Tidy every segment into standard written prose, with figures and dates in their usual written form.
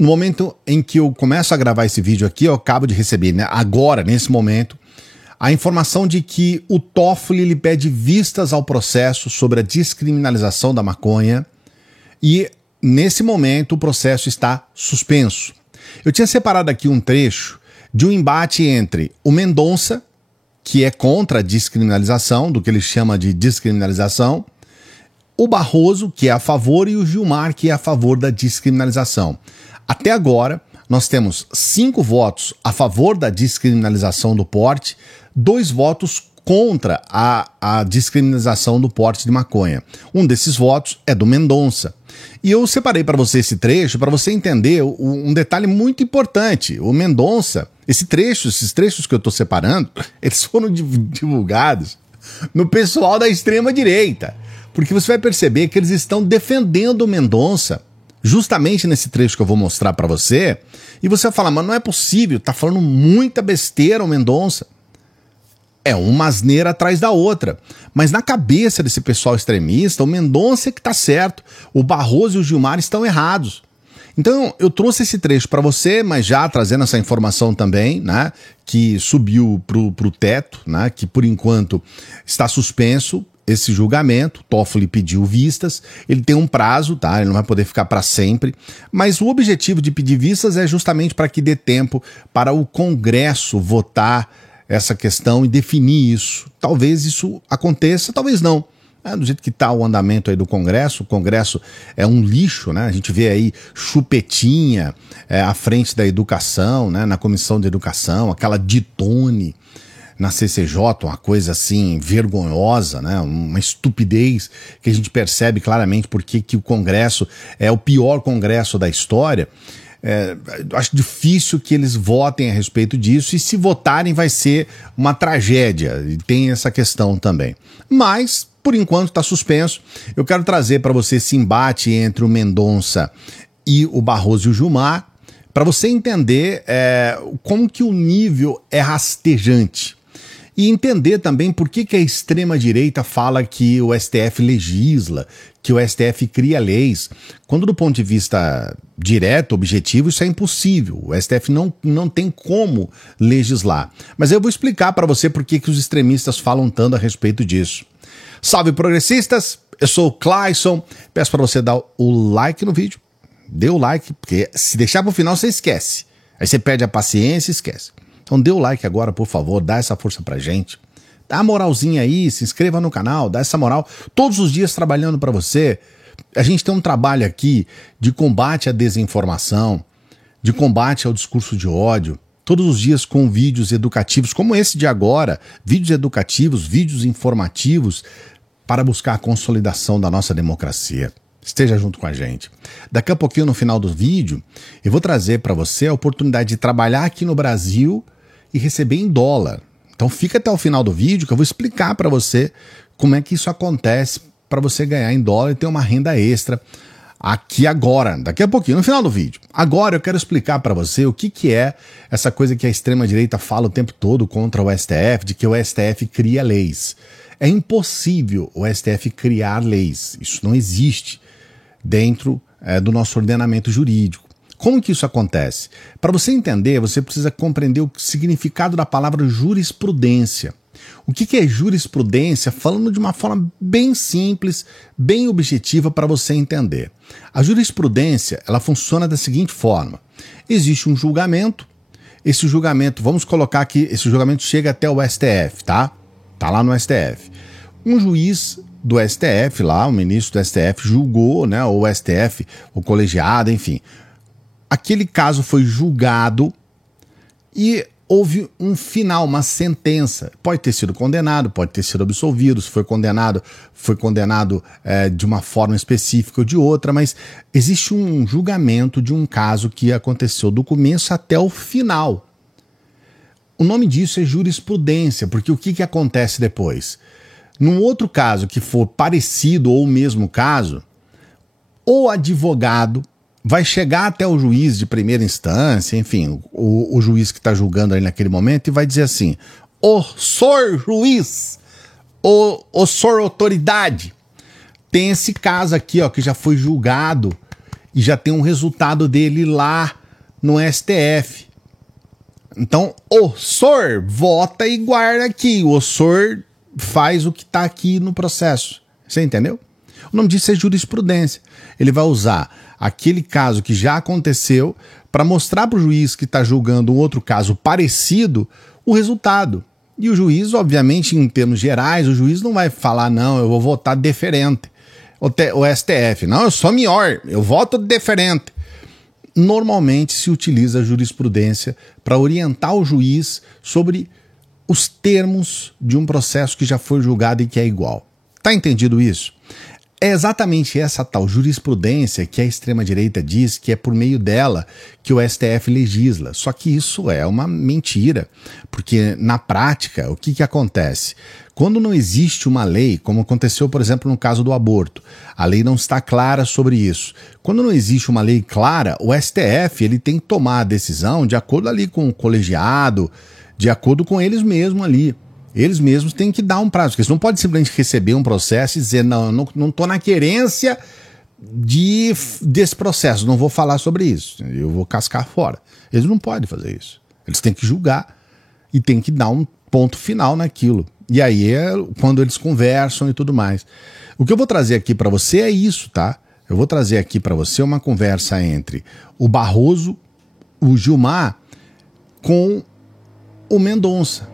No momento em que eu começo a gravar esse vídeo aqui, eu acabo de receber, né, agora, nesse momento, a informação de que o Toffoli lhe pede vistas ao processo sobre a descriminalização da maconha e, nesse momento, o processo está suspenso. Eu tinha separado aqui um trecho de um embate entre o Mendonça, que é contra a descriminalização, do que ele chama de descriminalização, o Barroso, que é a favor, e o Gilmar, que é a favor da descriminalização. Até agora, nós temos 5 votos a favor da descriminalização do porte, 2 votos contra a descriminalização do porte de maconha. Um desses votos é do Mendonça. E eu separei para você esse trecho para você entender um detalhe muito importante. O Mendonça, esses trechos que eu estou separando, eles foram divulgados no pessoal da extrema-direita. Porque você vai perceber que eles estão defendendo o Mendonça, justamente nesse trecho que eu vou mostrar para você, e você vai falar, mas não é possível, tá falando muita besteira o Mendonça. É uma asneira atrás da outra. Mas na cabeça desse pessoal extremista, o Mendonça é que tá certo, o Barroso e o Gilmar estão errados. Então eu trouxe esse trecho para você, mas já trazendo essa informação também, né, que subiu pro teto, né, que por enquanto está suspenso esse julgamento. Toffoli pediu vistas, ele tem um prazo, tá? Ele não vai poder ficar para sempre, mas o objetivo de pedir vistas é justamente para que dê tempo para o Congresso votar essa questão e definir isso. Talvez isso aconteça, talvez não. Do jeito que está o andamento aí do Congresso, o Congresso é um lixo, né? A gente vê aí chupetinha à frente da educação, né? Na Comissão de Educação, aquela Ditone na CCJ, uma coisa assim vergonhosa, né? Uma estupidez que a gente percebe claramente porque que o Congresso é o pior Congresso da história. Acho difícil que eles votem a respeito disso, e se votarem vai ser uma tragédia, e tem essa questão também. Mas, por enquanto, está suspenso. Eu quero trazer para você esse embate entre o Mendonça e o Barroso e o Gilmar, para você entender como que o nível é rastejante. E entender também por que a extrema-direita fala que o STF legisla, que o STF cria leis, quando do ponto de vista direto, objetivo, isso é impossível. O STF não tem como legislar. Mas eu vou explicar para você por que os extremistas falam tanto a respeito disso. Salve, progressistas! Eu sou o Clayson. Peço para você dar o like no vídeo. Dê o like, porque se deixar para o final você esquece. Aí você perde a paciência e esquece. Então dê o like agora, por favor, dá essa força pra gente. Dá uma moralzinha aí, se inscreva no canal, dá essa moral. Todos os dias trabalhando para você. A gente tem um trabalho aqui de combate à desinformação, de combate ao discurso de ódio. Todos os dias com vídeos educativos, como esse de agora. Vídeos educativos, vídeos informativos, para buscar a consolidação da nossa democracia. Esteja junto com a gente. Daqui a pouquinho, no final do vídeo, eu vou trazer para você a oportunidade de trabalhar aqui no Brasil e receber em dólar. Então fica até o final do vídeo que eu vou explicar para você como é que isso acontece para você ganhar em dólar e ter uma renda extra aqui agora, daqui a pouquinho, no final do vídeo. Agora eu quero explicar para você o que é essa coisa que a extrema-direita fala o tempo todo contra o STF, de que o STF cria leis. É impossível o STF criar leis. Isso não existe dentro do nosso ordenamento jurídico. Como que isso acontece? Para você entender, você precisa compreender o significado da palavra jurisprudência. O que é jurisprudência? Falando de uma forma bem simples, bem objetiva para você entender. A jurisprudência, ela funciona da seguinte forma. Existe um julgamento, esse julgamento, vamos colocar que esse julgamento chega até o STF, tá? Tá lá no STF. Um juiz do STF lá, o ministro do STF julgou, né, ou o STF, o colegiado, enfim. Aquele caso foi julgado e houve um final, uma sentença. Pode ter sido condenado, pode ter sido absolvido. Se foi condenado de uma forma específica ou de outra, mas existe um julgamento de um caso que aconteceu do começo até o final. O nome disso é jurisprudência, porque o que acontece depois? Num outro caso que for parecido ou o mesmo caso, o advogado vai chegar até o juiz de primeira instância, enfim, o juiz que está julgando ali naquele momento, e vai dizer assim: ô senhor juiz, ô senhor autoridade, tem esse caso aqui, ó, que já foi julgado e já tem um resultado dele lá no STF. Então, o senhor vota e guarda aqui, o senhor faz o que está aqui no processo. Você entendeu? O nome disso é jurisprudência. Ele vai usar aquele caso que já aconteceu para mostrar para o juiz que está julgando um outro caso parecido o resultado. E o juiz, obviamente, em termos gerais, o juiz não vai falar, não, eu vou votar deferente. O STF, não, eu sou melhor, eu voto deferente. Normalmente se utiliza a jurisprudência para orientar o juiz sobre os termos de um processo que já foi julgado e que é igual. Tá entendido isso? É exatamente essa tal jurisprudência que a extrema-direita diz que é por meio dela que o STF legisla. Só que isso é uma mentira, porque na prática, o que acontece? Quando não existe uma lei, como aconteceu, por exemplo, no caso do aborto, a lei não está clara sobre isso. Quando não existe uma lei clara, o STF ele tem que tomar a decisão de acordo ali com o colegiado, de acordo com eles mesmos ali. Eles mesmos têm que dar um prazo, porque eles não podem simplesmente receber um processo e dizer, não estou na querência desse processo, não vou falar sobre isso, eu vou cascar fora. Eles não podem fazer isso. Eles têm que julgar e têm que dar um ponto final naquilo. E aí é quando eles conversam e tudo mais. O que eu vou trazer aqui para você é isso, tá? Eu vou trazer aqui para você uma conversa entre o Barroso, o Gilmar, com o Mendonça.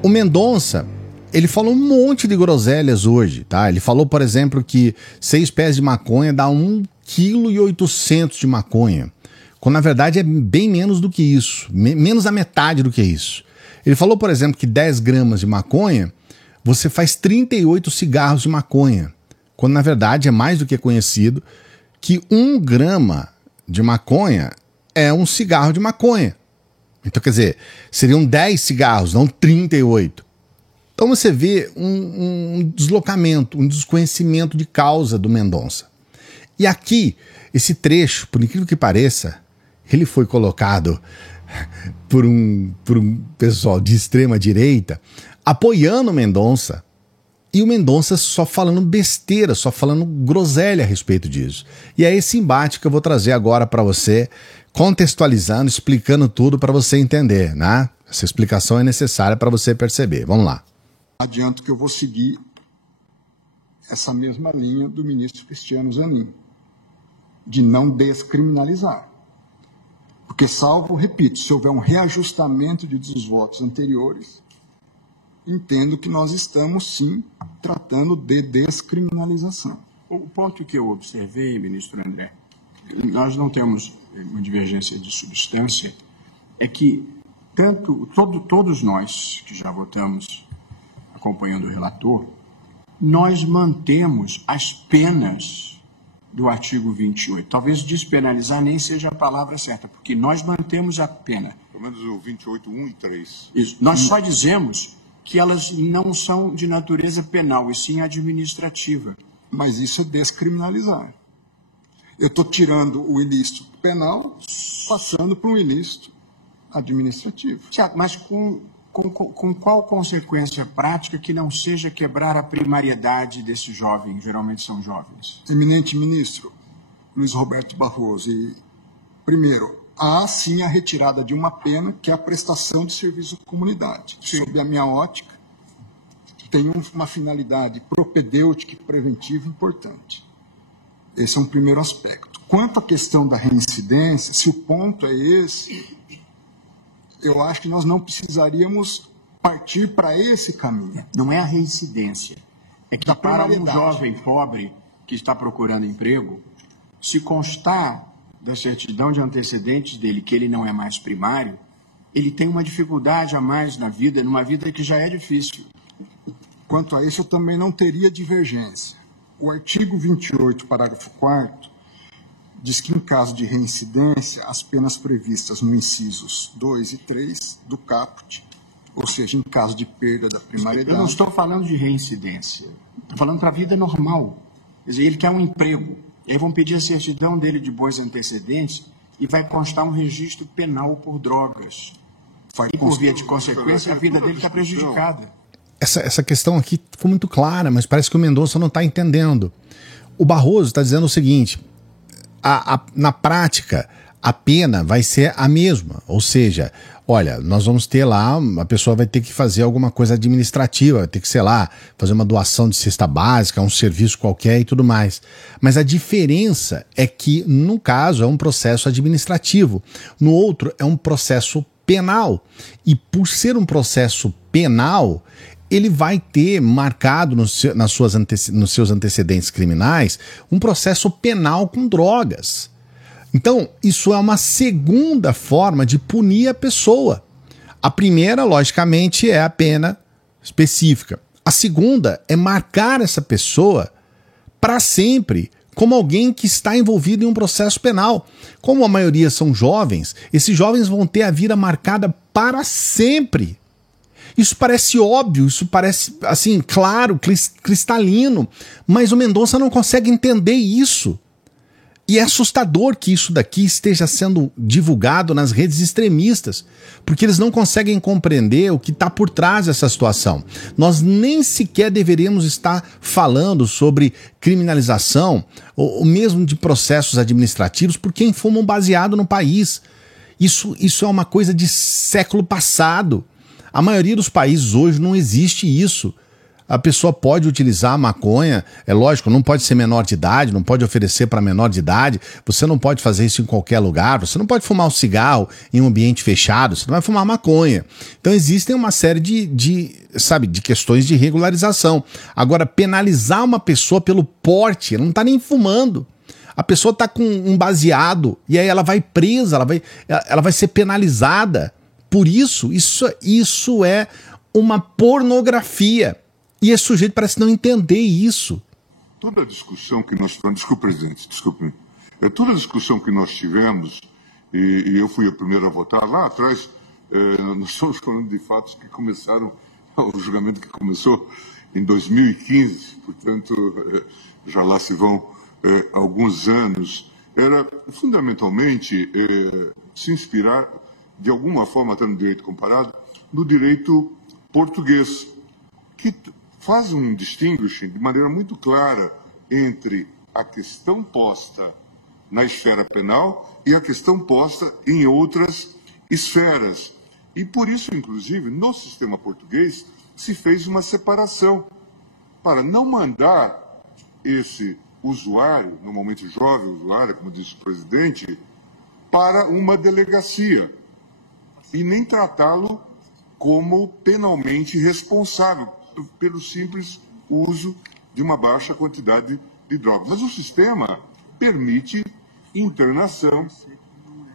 O Mendonça, ele falou um monte de groselhas hoje, tá? Ele falou, por exemplo, que 6 pés de maconha dá 1,8 kg de maconha, quando na verdade é bem menos do que isso, menos a metade do que isso. Ele falou, por exemplo, que 10 gramas de maconha, você faz 38 cigarros de maconha, quando na verdade é mais do que conhecido que 1 grama de maconha é um cigarro de maconha. Então, quer dizer, seriam 10 cigarros, não 38. Então você vê um deslocamento, um desconhecimento de causa do Mendonça. E aqui, esse trecho, por incrível que pareça, ele foi colocado por um pessoal de extrema direita apoiando o Mendonça, e o Mendonça só falando besteira, só falando groselha a respeito disso. E é esse embate que eu vou trazer agora para você, contextualizando, explicando tudo para você entender, né? Essa explicação é necessária para você perceber. Vamos lá. Adianto que eu vou seguir essa mesma linha do ministro Cristiano Zanin, de não descriminalizar. Porque salvo, repito, se houver um reajustamento dos votos anteriores, entendo que nós estamos, sim, tratando de descriminalização. O ponto que eu observei, ministro André, nós não temos uma divergência de substância, é que todos nós que já votamos acompanhando o relator, nós mantemos as penas do artigo 28. Talvez despenalizar nem seja a palavra certa, porque nós mantemos a pena. Pelo menos o 28, 1 e 3. Isso. Nós só dizemos que elas não são de natureza penal, e sim administrativa. Mas isso é descriminalizar. Eu estou tirando o ilícito penal, passando para um ilícito administrativo. Tiago, mas com qual consequência prática que não seja quebrar a primariedade desses jovens, geralmente são jovens? Eminente ministro Luiz Roberto Barroso, primeiro, há sim a retirada de uma pena, que é a prestação de serviço à comunidade. Sim. Sob a minha ótica, tem uma finalidade propedêutica e preventiva importante. Esse é um primeiro aspecto. Quanto à questão da reincidência, se o ponto é esse, eu acho que nós não precisaríamos partir para esse caminho. Não é a reincidência. É que para um jovem pobre que está procurando emprego, se constar da certidão de antecedentes dele que ele não é mais primário, ele tem uma dificuldade a mais na vida, numa vida que já é difícil. Quanto a isso, eu também não teria divergência. O artigo 28, parágrafo 4º, diz que em caso de reincidência, as penas previstas no incisos 2 e 3 do caput, ou seja, em caso de perda da primariedade... Eu não estou falando de reincidência, estou falando para a vida normal. Quer dizer, ele quer um emprego, eles vão pedir a certidão dele de bons antecedentes e vai constar um registro penal por drogas. E por via de consequência, a vida dele está prejudicada. Essa questão aqui ficou muito clara, mas parece que o Mendonça não está entendendo. O Barroso está dizendo o seguinte: na prática, a pena vai ser a mesma. Ou seja, olha, nós vamos ter lá, a pessoa vai ter que fazer alguma coisa administrativa, vai ter que, sei lá, fazer uma doação de cesta básica, um serviço qualquer e tudo mais. Mas a diferença é que, no caso, é um processo administrativo. No outro, é um processo penal. E por ser um processo penal, ele vai ter marcado nos seus antecedentes criminais um processo penal com drogas. Então, isso é uma segunda forma de punir a pessoa. A primeira, logicamente, é a pena específica. A segunda é marcar essa pessoa para sempre como alguém que está envolvido em um processo penal. Como a maioria são jovens, esses jovens vão ter a vida marcada para sempre. Isso parece óbvio, isso parece, assim, claro, cristalino, mas o Mendonça não consegue entender isso. E é assustador que isso daqui esteja sendo divulgado nas redes extremistas, porque eles não conseguem compreender o que está por trás dessa situação. Nós nem sequer deveríamos estar falando sobre criminalização, ou mesmo de processos administrativos, por quem fuma um baseado no país. Isso é uma coisa de século passado. A maioria dos países hoje não existe isso. A pessoa pode utilizar a maconha, é lógico, não pode ser menor de idade, não pode oferecer para menor de idade, você não pode fazer isso em qualquer lugar, você não pode fumar um cigarro em um ambiente fechado, você não vai fumar maconha. Então existem uma série de questões de regularização. Agora, penalizar uma pessoa pelo porte, ela não está nem fumando. A pessoa está com um baseado e aí ela vai presa, ela vai ser penalizada. Por isso é uma pornografia. E esse sujeito parece não entender isso. Toda a discussão que nós tivemos... Desculpe, presidente, desculpe. Toda a discussão que nós tivemos, e eu fui o primeiro a votar lá atrás, nós estamos falando de fatos que começaram, o julgamento que começou em 2015, portanto, já lá se vão alguns anos, era fundamentalmente se inspirar, de alguma forma, até no direito comparado, no direito português, que faz um distinguishing de maneira muito clara entre a questão posta na esfera penal e a questão posta em outras esferas. E por isso, inclusive, no sistema português, se fez uma separação para não mandar esse usuário, normalmente jovem usuário, como disse o presidente, para uma delegacia e nem tratá-lo como penalmente responsável pelo simples uso de uma baixa quantidade de droga. Mas o sistema permite internação.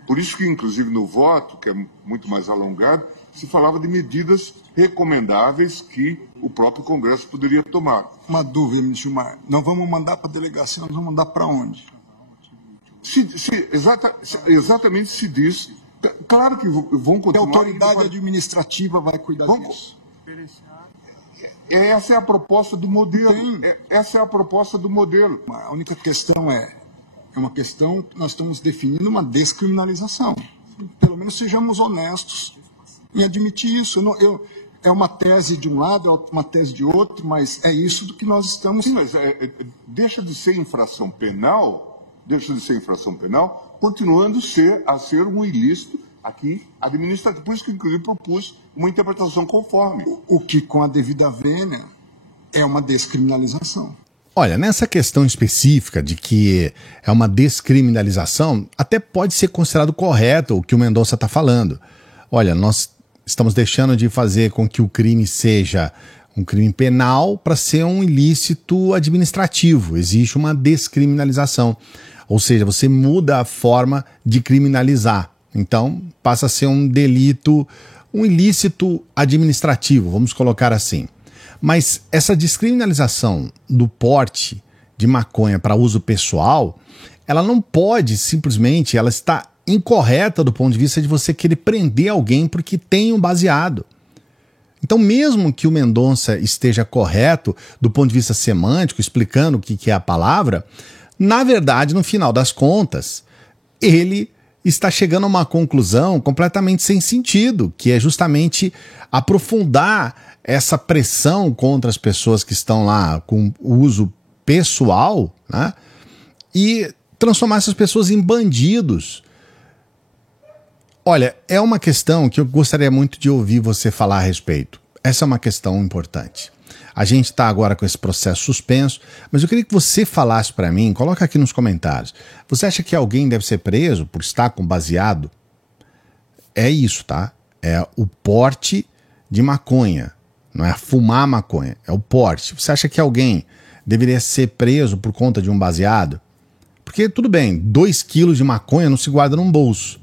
Por isso que, inclusive, no voto, que é muito mais alongado, se falava de medidas recomendáveis que o próprio Congresso poderia tomar. Uma dúvida, ministro Gilmar. Nós vamos mandar para a delegacia, nós vamos mandar para onde? Exatamente se diz. Claro que vão continuar... A autoridade administrativa vai cuidar disso. Essa é a proposta do modelo. Essa é a proposta do modelo. A única questão é uma questão que nós estamos definindo uma descriminalização. Pelo menos sejamos honestos em admitir isso. É uma tese de um lado, é uma tese de outro, mas é isso do que nós estamos... Sim, mas deixa de ser infração penal, continuando a ser um ilícito aqui administrativo. Por isso que, inclusive, propus uma interpretação conforme. O que, com a devida vênia, é uma descriminalização. Olha, nessa questão específica de que é uma descriminalização, até pode ser considerado correto o que o Mendonça está falando. Olha, nós estamos deixando de fazer com que o crime seja um crime penal para ser um ilícito administrativo. Existe uma descriminalização. Ou seja, você muda a forma de criminalizar. Então, passa a ser um delito, um ilícito administrativo, vamos colocar assim. Mas essa descriminalização do porte de maconha para uso pessoal, ela não pode simplesmente, ela está incorreta do ponto de vista de você querer prender alguém porque tem um baseado. Então, mesmo que o Mendonça esteja correto do ponto de vista semântico, explicando o que é a palavra, na verdade, no final das contas, ele está chegando a uma conclusão completamente sem sentido, que é justamente aprofundar essa pressão contra as pessoas que estão lá com o uso pessoal, né? E transformar essas pessoas em bandidos. Olha, é uma questão que eu gostaria muito de ouvir você falar a respeito. Essa é uma questão importante. A gente está agora com esse processo suspenso, mas eu queria que você falasse para mim, coloca aqui nos comentários. Você acha que alguém deve ser preso por estar com baseado? É isso, tá? É o porte de maconha. Não é fumar maconha, é o porte. Você acha que alguém deveria ser preso por conta de um baseado? Porque tudo bem, 2 quilos de maconha não se guarda num bolso.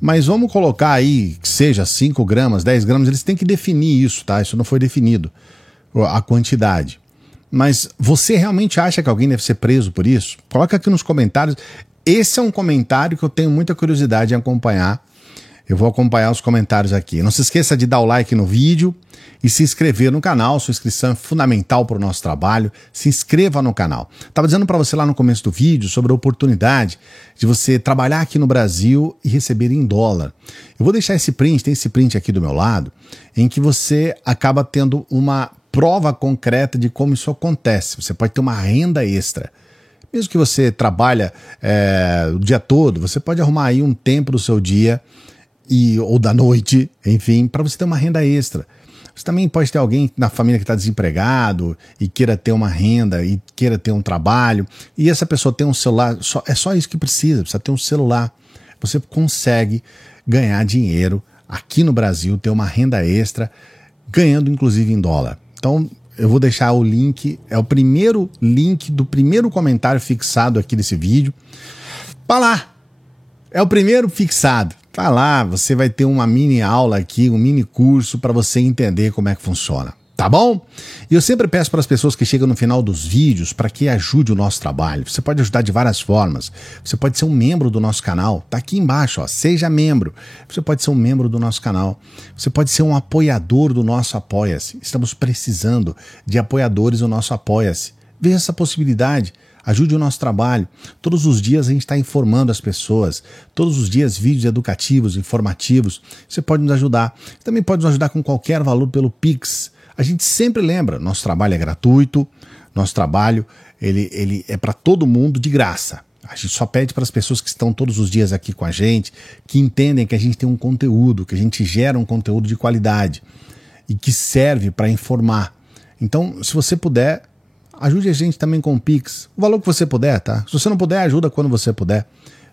Mas vamos colocar aí que seja 5 gramas, 10 gramas, eles têm que definir isso, tá? Isso não foi definido, a quantidade. Mas você realmente acha que alguém deve ser preso por isso? Coloca aqui nos comentários. Esse é um comentário que eu tenho muita curiosidade em acompanhar. Eu vou acompanhar os comentários aqui. Não se esqueça de dar o like no vídeo e se inscrever no canal. Sua inscrição é fundamental para o nosso trabalho. Se inscreva no canal. Estava dizendo para você lá no começo do vídeo sobre a oportunidade de você trabalhar aqui no Brasil e receber em dólar. Eu vou deixar esse print, tem esse print aqui do meu lado, em que você acaba tendo uma prova concreta de como isso acontece. Você pode ter uma renda extra. Mesmo que você trabalha o dia todo, você pode arrumar aí um tempo do seu dia ou da noite, enfim, para você ter uma renda extra. Você também pode ter alguém na família que está desempregado e queira ter uma renda e queira ter um trabalho, e essa pessoa tem um celular, é só isso que precisa ter um celular. Você consegue ganhar dinheiro aqui no Brasil, ter uma renda extra, ganhando inclusive em dólar. Então eu vou deixar o link, é o primeiro link do primeiro comentário fixado aqui desse vídeo. Vá lá, é o primeiro fixado. Vai lá, você vai ter uma mini aula aqui, um mini curso para você entender como é que funciona, tá bom? E eu sempre peço para as pessoas que chegam no final dos vídeos para que ajude o nosso trabalho. Você pode ajudar de várias formas. Você pode ser um membro do nosso canal, tá aqui embaixo, ó, seja membro. Você pode ser um membro do nosso canal. Você pode ser um apoiador do nosso Apoia-se. Estamos precisando de apoiadores do nosso Apoia-se. Veja essa possibilidade. Ajude o nosso trabalho. Todos os dias a gente está informando as pessoas. Todos os dias vídeos educativos, informativos. Você pode nos ajudar. Você também pode nos ajudar com qualquer valor pelo Pix. A gente sempre lembra, nosso trabalho é gratuito. Nosso trabalho ele é para todo mundo de graça. A gente só pede para as pessoas que estão todos os dias aqui com a gente, que entendem que a gente tem um conteúdo, que a gente gera um conteúdo de qualidade e que serve para informar. Então, se você puder, ajude a gente também com o Pix. O valor que você puder, tá? Se você não puder, ajuda quando você puder.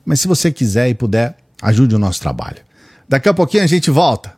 Mas se você quiser e puder, ajude o nosso trabalho. Daqui a pouquinho a gente volta.